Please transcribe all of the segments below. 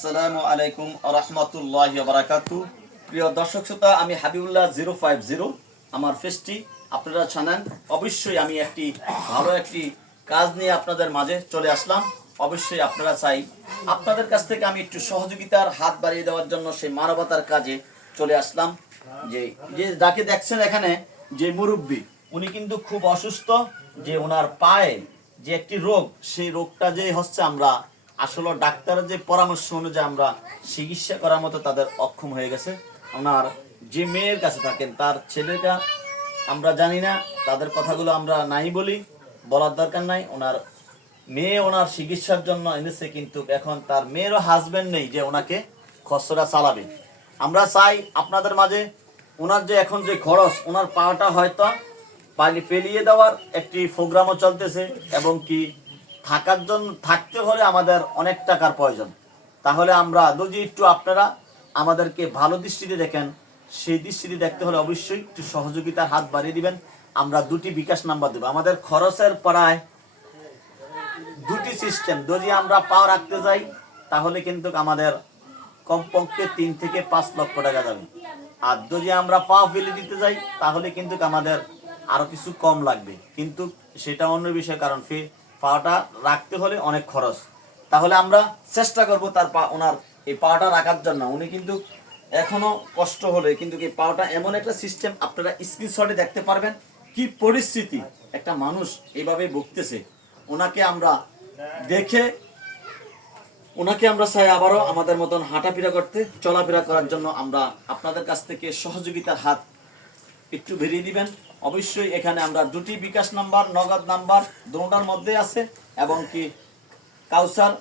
আসসালামু আলাইকুম রহমতুল্লাহ বারাকাতু। প্রিয় দর্শক শ্রোতা, আমি হাবিবুল্লাহ জিরো ফাইভ জিরো, আমার ফেসটি আপনারা জানেন। অবশ্যই আমি একটি ভালো একটি কাজ নিয়ে আপনাদের মাঝে চলে আসলাম। অবশ্যই আপনারা চাই আপনাদের কাছ থেকে আমি একটু সহযোগিতার হাত বাড়িয়ে দেওয়ার জন্য সেই মানবতার কাজে চলে আসলাম। যে যে যাকে দেখছেন এখানে, যে মুরব্বী, উনি কিন্তু খুব অসুস্থ, যে ওনার পায়ে যে একটি রোগ, সেই রোগটা যে হচ্ছে আমরা আসলে ডাক্তারের যে পরামর্শ অনুযায়ী আমরা চিকিৎসা করার মতো তাদের অক্ষম হয়ে গেছে। ওনার যে মেয়ের কাছে থাকেন, তার ছেলেটা আমরা জানি না, তাদের কথাগুলো আমরা নাই বলি, বলার দরকার নাই। ওনার মেয়ে ওনার চিকিৎসার জন্য এনেছে, কিন্তু এখন তার মেয়েরও হাজবেন্ড নেই যে ওনাকে খসড়া চালাবে। আমরা চাই আপনাদের মাঝে ওনার যে এখন যে খরচ, ওনার পাওয়াটা হয়তো পানি পেলিয়ে দেওয়ার একটি প্রোগ্রামও চলতেছে, এবং কি থাকার জন্য থাকতে হলে আমাদের অনেক টাকার প্রয়োজন। তাহলে আমরা যদি একটু আপনারা আমাদেরকে ভালো দৃষ্টিতে দেখেন। সেই দৃষ্টিতে দেখতে হলে অবশ্যই একটু সহযোগিতার হাত বাড়িয়ে দিবেন। আমরা দুটি বিকাশ নাম্বার দেবো। আমাদের খরচের প্রায় দুটি সিস্টেম যদি আমরা পাও রাখতে যাই, তাহলে কিন্তু আমাদের কমপক্ষে তিন থেকে পাঁচ লক্ষ টাকা যাবে। আর যদি আমরা পা ফেলে দিতে যাই, তাহলে কিন্তু আমাদের আরও কিছু কম লাগবে। কিন্তু সেটা অন্য বিষয়, কারণ ফে পাওয়াটা রাখতে হলে অনেক খরচ। তাহলে আমরা চেষ্টা করব তার পা, ওনার এই পাওয়াটা রাখার জন্য। উনি কিন্তু এখনও কষ্ট হলে কিন্তু এই পাওয়াটা এমন একটা সিস্টেম আপনারা স্ক্রিনশটে দেখতে পারবেন কি পরিস্থিতি একটা মানুষ এইভাবে ভুগতেছে। ওনাকে আমরা দেখে, ওনাকে আমরা চাই আবারও আমাদের মতন হাঁটাফেরা করতে, চলাফেরা করার জন্য আমরা আপনাদের কাছ থেকে সহযোগিতার হাত একটু বেরিয়ে দিবেন। অবশ্যই এখানে আমরা দুটি বিকাশ নাম্বার নগদ নাম্বার দুটার মধ্যে আছে এবং কি কাউসার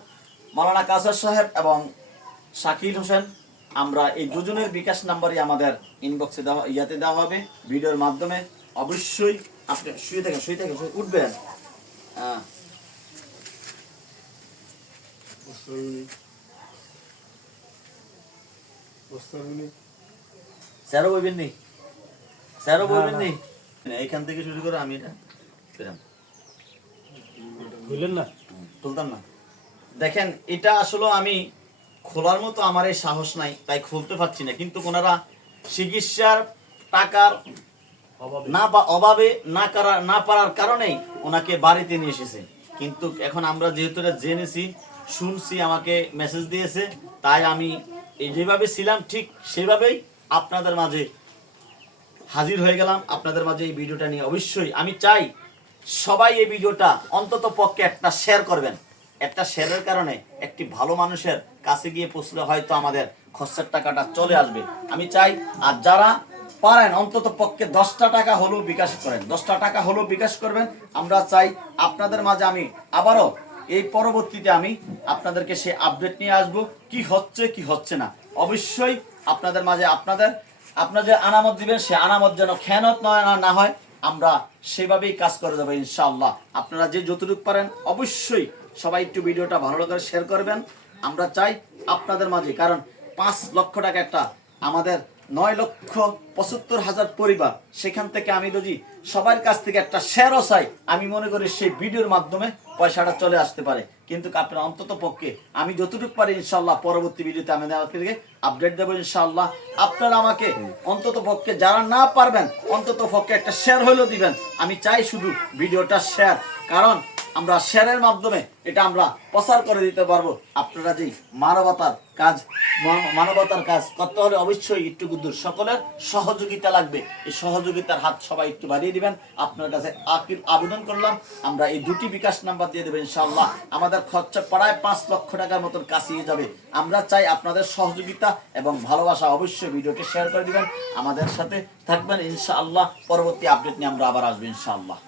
মালানা কাউসার সাহেব এবং শাকিল হোসেন আমরা এই দুজনের বিকাশ নাম্বারই আমাদের ইনবক্সে দেওয়া ইয়াতে দেওয়া হবে ভিডিওর মাধ্যমে। অবশ্যই আপনি শুয়ে থাকেন শুয়ে থাকেন শুয়ে- উঠবেন। হ্যাঁ। স্যারও বলবেন নি? স্যারও বলবেন নি? এইখান থেকে শুরু করে আমি এটা পেলাম বুঝলেন না? তুলতাম না। দেখেন এটা আসলে আমি খোলার মতো আমার এই সাহস নাই তাই খুলতে পারছি না। কিন্তু ওনারা চিকিৎসার টাকার না বা অভাবে না করা না পারার কারণেই ওনাকে বাড়িতে নিয়ে এসেছে। কিন্তু এখন আমরা যেহেতু এটা জেনেছি শুনছি আমাকে মেসেজ দিয়েছে তাই আমি যেভাবে ছিলাম ঠিক সেভাবেই আপনাদের মাঝে হাজির হয়ে গেলাম। আপনাদের মাঝে এই ভিডিওটা নিয়ে অবশ্যই আমি চাই সবাই এই ভিডিওটা অন্তত পক্ষে একটা শেয়ার করবেন। একটা শেয়ারের কারণে একটি ভালো মানুষের কাছে গিয়ে পৌঁছলে হয়তো আমাদের খরচের টাকাটা চলে আসবে। আমি চাই, আর যারা পারেন, অন্তত পক্ষে দশটা টাকা হলেও বিকাশ করেন। দশটা টাকা হলেও বিকাশ করবেন। আমরা চাই আপনাদের মাঝে আমি আবারও এই পরবর্তীতে আমি আপনাদেরকে সে আপডেট নিয়ে আসব। কি হচ্ছে কি হচ্ছে না? অবশ্যই আপনাদের মাঝে আপনাদের আপনার যে আনামত দিবেন, সে আনামত যেন খেয়ানত নয় না না হয়, আমরা সেভাবেই কাজ করে যাব ইনশাআল্লাহ। আপনারা যে যতটুকু পারেন, অবশ্যই সবাই একটু ভিডিওটা ভালো করে শেয়ার করবেন। আমরা চাই আপনাদের মাঝে, কারণ পাঁচ লক্ষ টাকা একটা আমাদের নয় লক্ষ পঁচাত্তর হাজার পরিবার। সেখান থেকে আমি যদি সবার কাছ থেকে একটা শেয়ারও চাই, আমি মনে করি সেই ভিডিওর মাধ্যমে পয়সাটা চলে আসতে পারে। কিন্তু আপনার অন্তত পক্ষে আমি যতটুকু পারি ইনশাল্লাহ পরবর্তী ভিডিওতে আমি আপনাদেরকে আপডেট দেবো ইনশাল্লাহ আপনারা আমাকে অন্তত পক্ষে যারা না পারবেন, অন্তত পক্ষে একটা শেয়ার হলেও দিবেন। আমি চাই শুধু ভিডিওটা শেয়ার কারণ আমরা শেয়ারের মাধ্যমে এটা আমরা প্রচার করে দিতে পারব। আপনারা যে মানবতার কাজ মানবতার কাজ করতে হলে অবশ্যই একটু দূর সকলের সহযোগিতা লাগবে। এই সহযোগিতার হাত সবাই একটু বাড়িয়ে দিবেন। আপনার কাছে আকিল আবেদন করলাম। আমরা এই দুটি বিকাশ নাম্বার দিয়ে দেবেন ইনশাআল্লাহ। আমাদের খরচা প্রায় পাঁচ লক্ষ টাকার মতন কাছিয়ে যাবে। আমরা চাই আপনাদের সহযোগিতা এবং ভালোবাসা অবশ্যই ভিডিওটি শেয়ার করে দিবেন। আমাদের সাথে থাকবেন ইনশাআল্লাহ। পরবর্তী আপডেট নিয়ে আমরা আবার আসব ইনশাআল্লাহ।